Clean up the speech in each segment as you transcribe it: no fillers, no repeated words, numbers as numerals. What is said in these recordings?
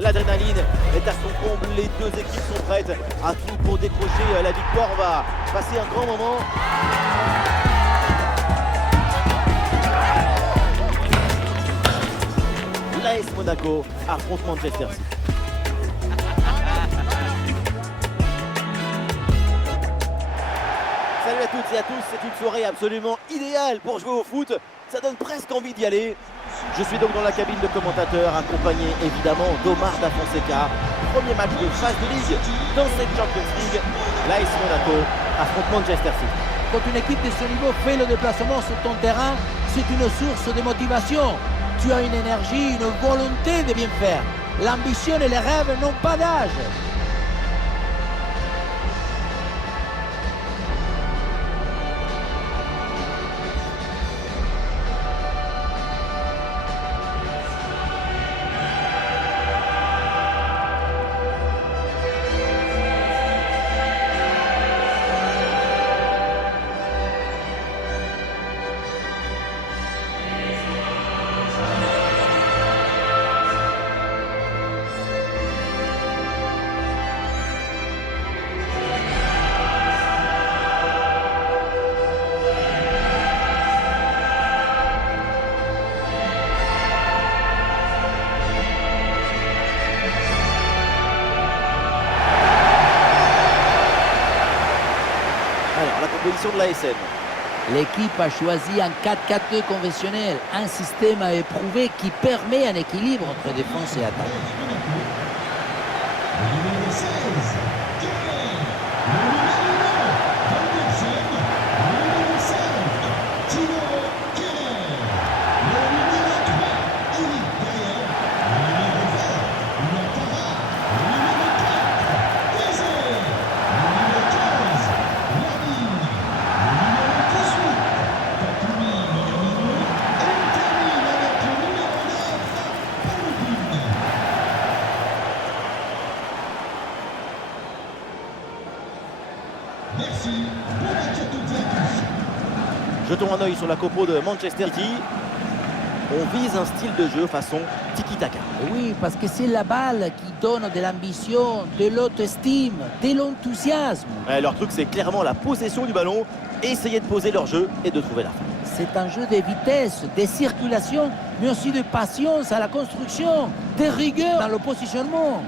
L'adrénaline est à son comble, les deux équipes sont prêtes à tout pour décrocher la victoire. On va passer un grand moment. L'AS Monaco affronte Manchester City. Salut à toutes et à tous, c'est une soirée absolument idéale pour jouer au foot. Ça donne presque envie d'y aller. Je suis donc dans la cabine de commentateur, accompagné évidemment d'Omar Da Fonseca. Premier match de phase de ligue dans cette Champions League. L'AS Monaco affronte Manchester City. Quand une équipe de ce niveau fait le déplacement sur ton terrain, c'est une source de motivation. Tu as une énergie, une volonté de bien faire. L'ambition et les rêves n'ont pas d'âge. De l'ASM. L'équipe a choisi un 4-4-2 conventionnel, un système à éprouver qui permet un équilibre entre défense et attaque. Jetons un œil sur la compo de Manchester City. On vise un style de jeu façon tiki-taka. Oui, parce que c'est la balle qui donne de l'ambition, de l'autostime, de l'enthousiasme. Leur truc, c'est clairement la possession du ballon, essayer de poser leur jeu et de trouver la fin. C'est un jeu de vitesse, de circulation, mais aussi de patience à la construction, de rigueur dans le positionnement.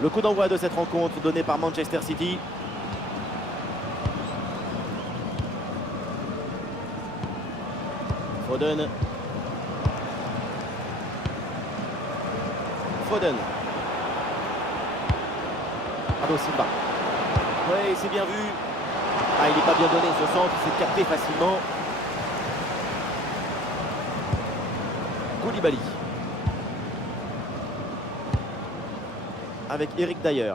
Le coup d'envoi de cette rencontre donné par Manchester City. Foden. Ado Silva. Oui, c'est bien vu. Ah, il n'est pas bien donné ce centre, il s'est capté facilement. Koulibaly. Avec Eric Dyer.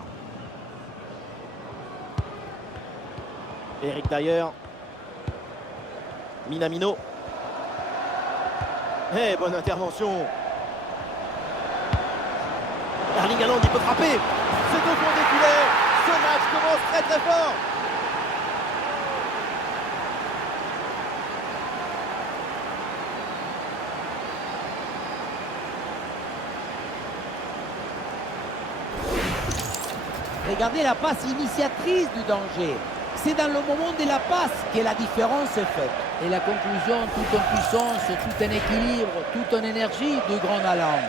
Minamino. Bonne intervention. Erling Haaland, il peut frapper. C'est au fond des filets. Ce match commence très très fort. Regardez la passe initiatrice du danger. C'est dans le moment de la passe que la différence est faite. Et la conclusion, tout en puissance, tout en équilibre, tout en énergie du grand Haaland.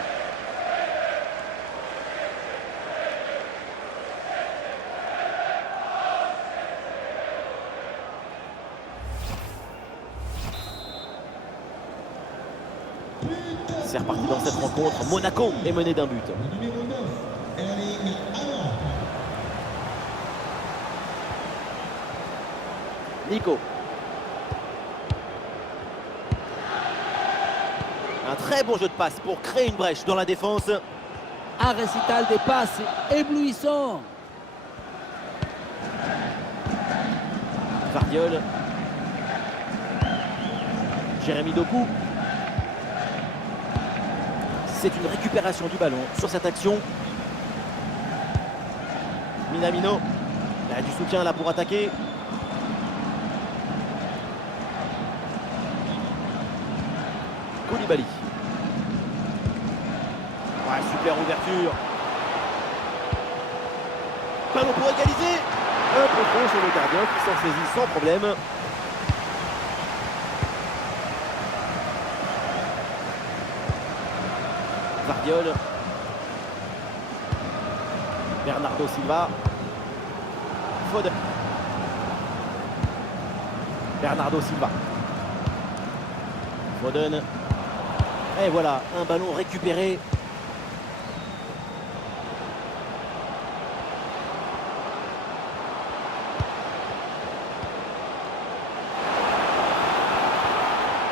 C'est reparti dans cette rencontre. Monaco est mené d'un but. Nico. Un très bon jeu de passe pour créer une brèche dans la défense. Un récital des passes éblouissant. Vardiol. Jérémy Doku. C'est une récupération du ballon sur cette action. Minamino. Il a du soutien là pour attaquer. Koulibaly. Ouais, super ouverture. Ballon pour égaliser. Un peu trop chez le gardien qui s'en saisit sans problème. Vardiol. Bernardo Silva. Foden. Bernardo Silva. Foden. Et voilà, un ballon récupéré.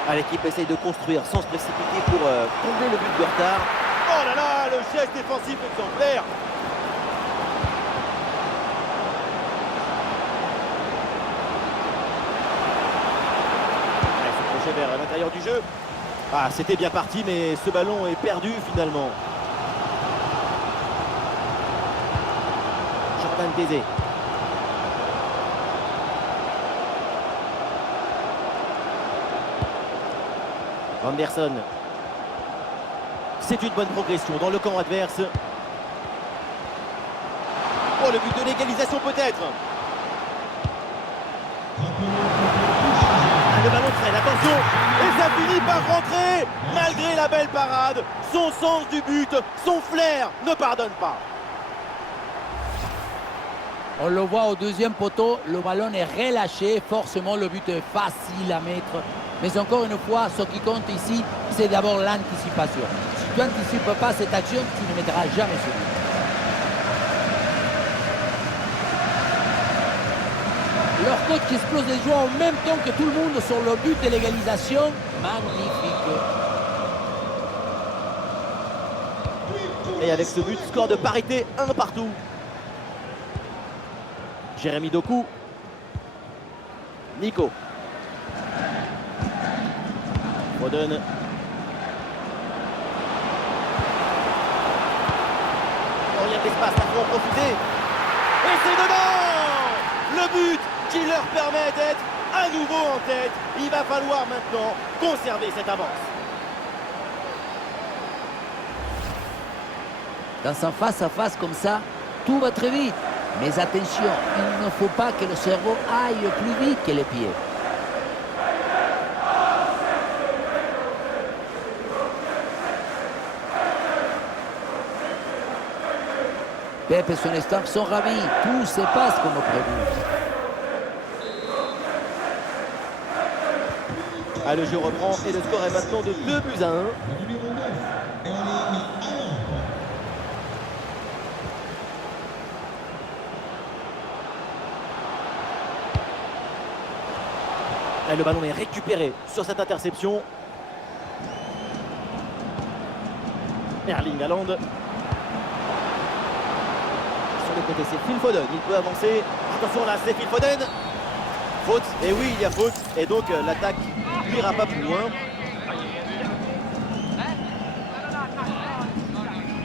Ah, l'équipe essaye de construire sans se précipiter pour combler le but de retard. Oh là là, le geste défensif exemplaire. Allez, se projet vers l'intérieur du jeu. Ah, c'était bien parti, mais ce ballon est perdu finalement. Jordan Tézé. Anderson. C'est une bonne progression dans le camp adverse. Oh, le but de l'égalisation peut-être. Le ballon traîne, attention. Et ça finit par rentrer. Malgré la belle parade, son sens du but, son flair ne pardonne pas. On le voit au deuxième poteau, le ballon est relâché. Forcément, le but est facile à mettre. Mais encore une fois, ce qui compte ici, c'est d'abord l'anticipation. Si tu n'anticipes pas cette action, tu ne mettras jamais ce but. Leur coach qui explose les joueurs en même temps que tout le monde sur le but de l'égalisation. Magnifique. Et avec ce but, score de parité, 1 partout. Jérémy Doku. Nico. Foden. Oh, il y a de l'espace, là, faut en profiter. Et c'est dedans! Le but qui leur permet d'être à nouveau en tête. Il va falloir maintenant conserver cette avance. Dans un face-à-face comme ça, tout va très vite. Mais attention, il ne faut pas que le cerveau aille plus vite que les pieds. Pep et son staff sont ravis. Tout se passe comme prévu. Ah, le jeu reprend et le score est maintenant de 2-1. Et le ballon est récupéré sur cette interception. Erling Haaland. Sur le côté, c'est Phil Foden. Il peut avancer. Attention là, c'est Phil Foden. Faute. Et oui, il y a faute. Et donc l'attaque n'ira pas plus loin.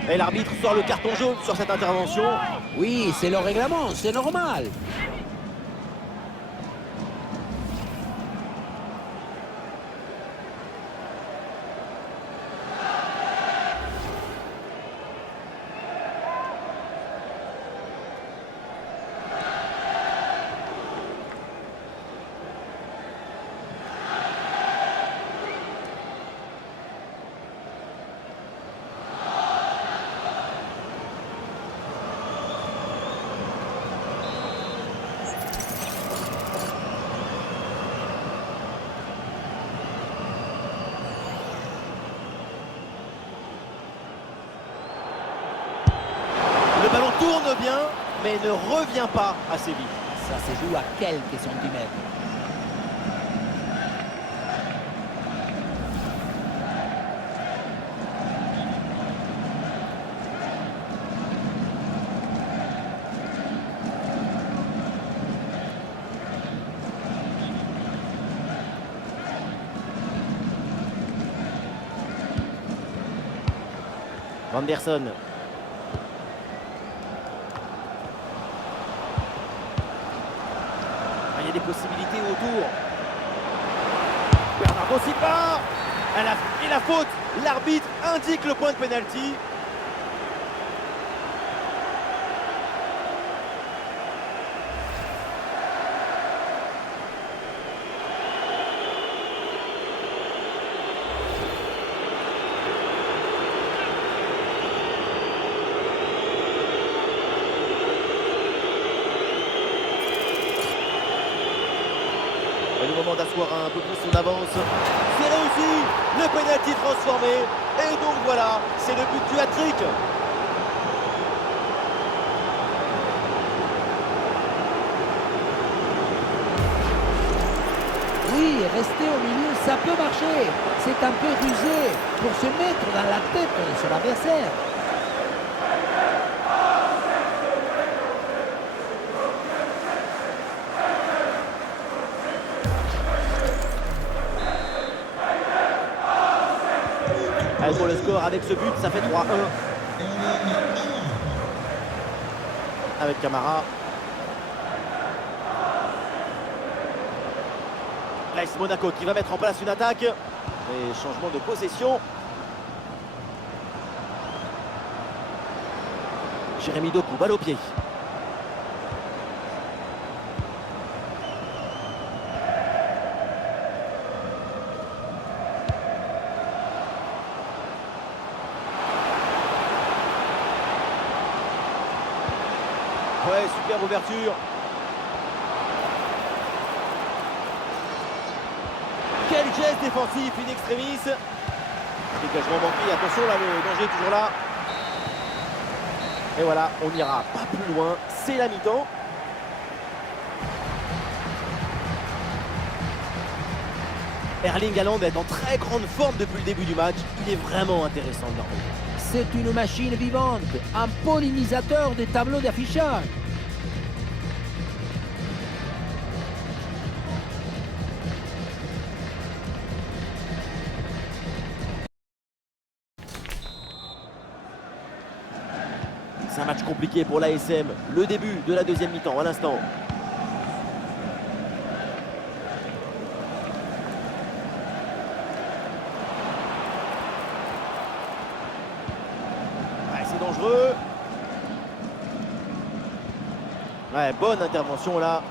Et l'arbitre sort le carton jaune sur cette intervention. Oui, c'est le règlement, c'est normal. Le ballon tourne bien, mais ne revient pas assez vite. Ça se joue à quelques centimètres. Anderson. Il y a des possibilités autour. Bernardo Silva. Et la faute, l'arbitre indique le point de pénalty. Et le moment d'asseoir un peu plus son avance. C'est réussi, le pénalty transformé. Et donc voilà, c'est le but du hat-trick. Oui, rester au milieu, ça peut marcher. C'est un peu rusé pour se mettre dans la tête de son adversaire. Allez, pour le score, avec ce but, ça fait 3-1. Avec Camara. l'AS Monaco qui va mettre en place une attaque. Et changement de possession. Jérémy Doku, balle au pied. Ouais, super ouverture. Quel geste défensif, in extremis. Dégagement manqué, attention là, le danger est toujours là. Et voilà, on n'ira pas plus loin, c'est la mi-temps. Erling Haaland est en très grande forme depuis le début du match. Il est vraiment intéressant de regarder. C'est une machine vivante, un pollinisateur des tableaux d'affichage. C'est un match compliqué pour l'ASM. Le début de la deuxième mi-temps à l'instant. Ouais, c'est dangereux. Ouais, bonne intervention là.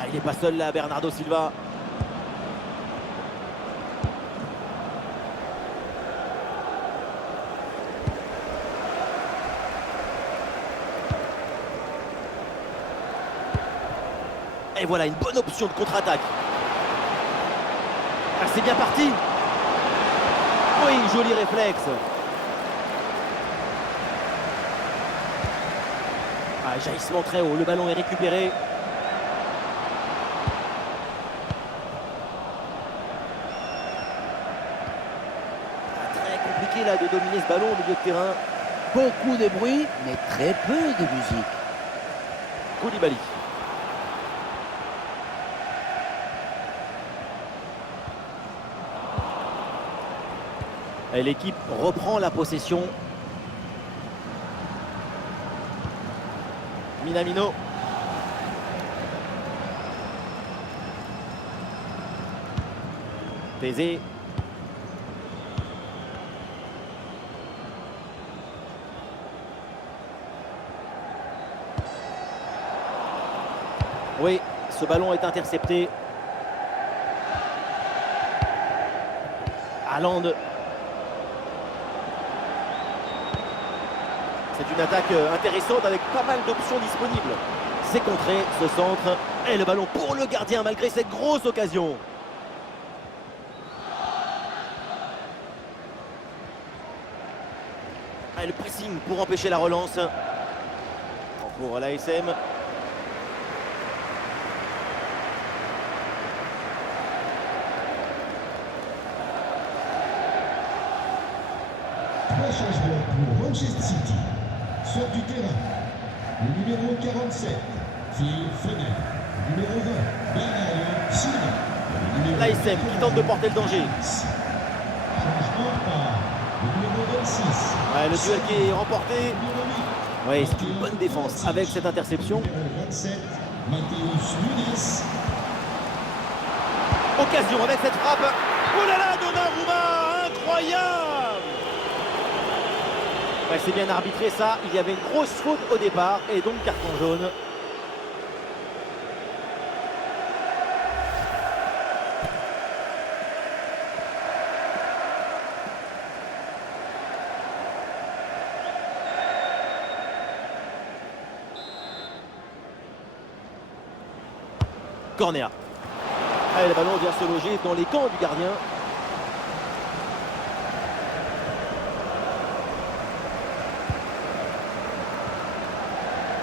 Ah, il n'est pas seul là, Bernardo Silva. Et voilà une bonne option de contre-attaque. Ah, c'est bien parti. Oui, joli réflexe. Ah, jaillissement très haut, le ballon est récupéré. Ah, très compliqué là de dominer ce ballon au milieu de terrain. Beaucoup de bruit, mais très peu de musique. Koulibaly. Et l'équipe reprend la possession. Minamino. Thésée. Oui, ce ballon est intercepté. Haaland. C'est une attaque intéressante avec pas mal d'options disponibles. C'est contré, ce centre. Et le ballon pour le gardien malgré cette grosse occasion. Et le pressing pour empêcher la relance. En cours à l'ASM. Trois changements pour Manchester City. Sort du terrain. Le numéro 47, Phil Foden. Le numéro 20, Bernardo Silva. L'ASM qui tente de porter le danger. Changement par le numéro 26. Ouais, le duel qui est remporté. Numéro 8. Oui, c'est une bonne défense avec cette interception. Numéro 27, Matheus Nunes. Occasion avec cette frappe. Oh là là, Donnarumma. Ouais, c'est bien arbitré ça. Il y avait une grosse faute au départ et donc carton jaune. Corner. Allez, le ballon vient se loger dans les camps du gardien.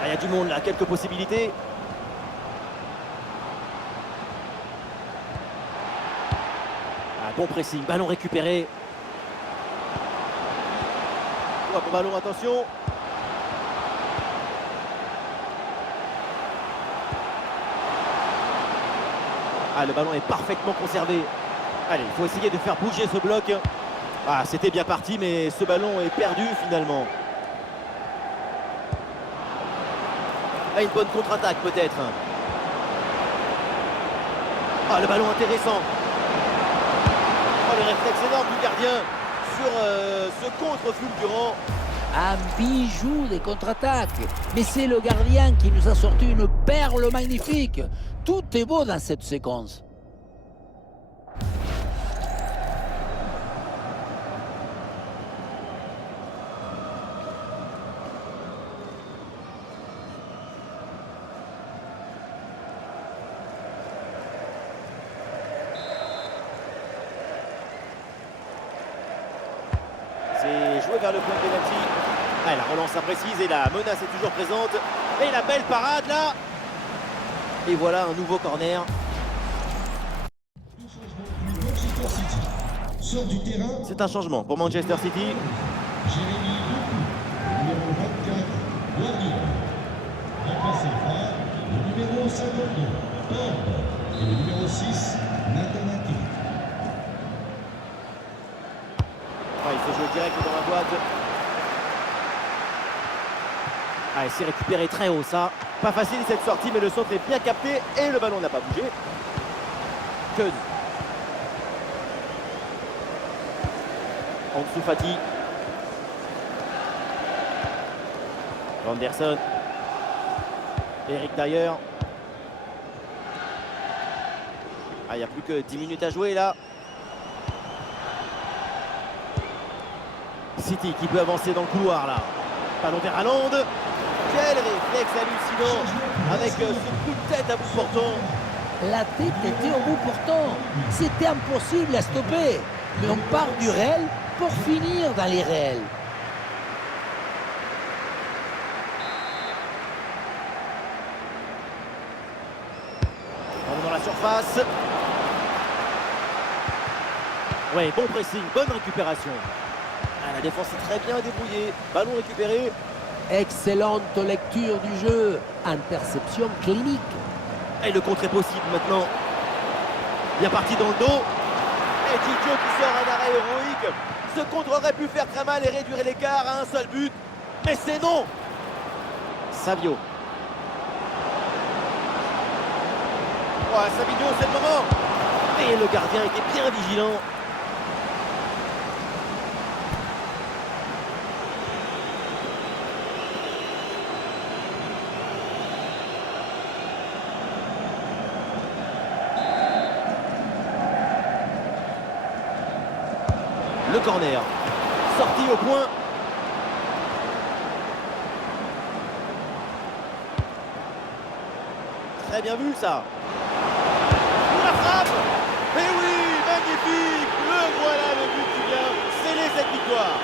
Ah, il y a du monde là, quelques possibilités. Ah, bon pressing, ballon récupéré. Oh, bon ballon, attention. Ah, le ballon est parfaitement conservé. Allez, il faut essayer de faire bouger ce bloc. Ah, c'était bien parti, mais ce ballon est perdu finalement. Ah, une bonne contre-attaque peut-être. Ah, le ballon intéressant. Oh, le réflexe énorme du gardien sur ce contre fulgurant. Un bijou des contre-attaques. Mais c'est le gardien qui nous a sorti une perle magnifique. Tout est beau dans cette séquence. C'est joué vers le point de pénalty. Ah, la relance imprécise et la menace est toujours présente. Et la belle parade là. Et voilà un nouveau corner. Manchester City sort du terrain C'est un changement pour Manchester City. Jérémy Doku, numéro 24, Guardiola. Remplacé par le numéro 52, Thorpe, et le numéro 6, Nathan Ake. Ah, il faut jouer direct dans la boîte. Ah, il s'est récupéré très haut ça. Pas facile cette sortie, mais le centre est bien capté et le ballon n'a pas bougé. Keun. Ansu Fati. Anderson. Eric Dyer. Ah, il n'y a plus que 10 minutes à jouer là. City qui peut avancer dans le couloir là. Ballon vers Haaland. Quel réflexe hallucinant avec ce coup de tête à bout portant. La tête était au bout portant. C'était impossible à stopper. Mais on part du réel pour finir dans les réels. On est dans la surface. Ouais, bon pressing, bonne récupération. Ah, la défense est très bien débrouillée. Ballon récupéré. Excellente lecture du jeu. Interception clinique. Et le contre est possible maintenant. Bien parti dans le dos. Et Didio qui sort un arrêt héroïque. Ce contre aurait pu faire très mal et réduire l'écart à un seul but. Mais c'est non. Savio. Oh, Savio, c'est le moment. Et le gardien était bien vigilant. Le corner, sorti au point. Très bien vu ça. La frappe. Et oui, magnifique. Le voilà, le but qui vient sceller cette victoire.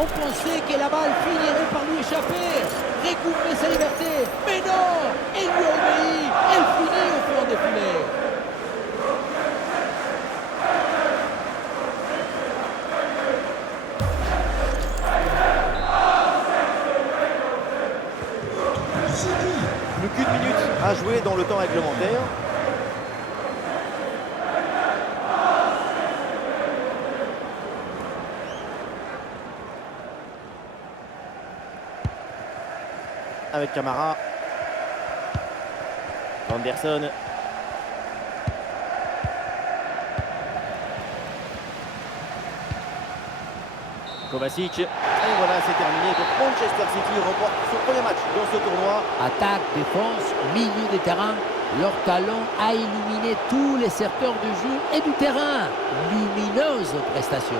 On pensait que la balle finirait par lui échapper, récupérer sa liberté. Mais non, il lui obéit. Elle finit au fond des filets. Plus qu'une minute à jouer dans le temps réglementaire. Avec Camara. Anderson. Kovacic. Et voilà, c'est terminé. Donc Manchester City remporte son premier match dans ce tournoi. Attaque, défense, milieu des terrains. Leur talent a illuminé tous les secteurs du jeu et du terrain. Lumineuse prestation.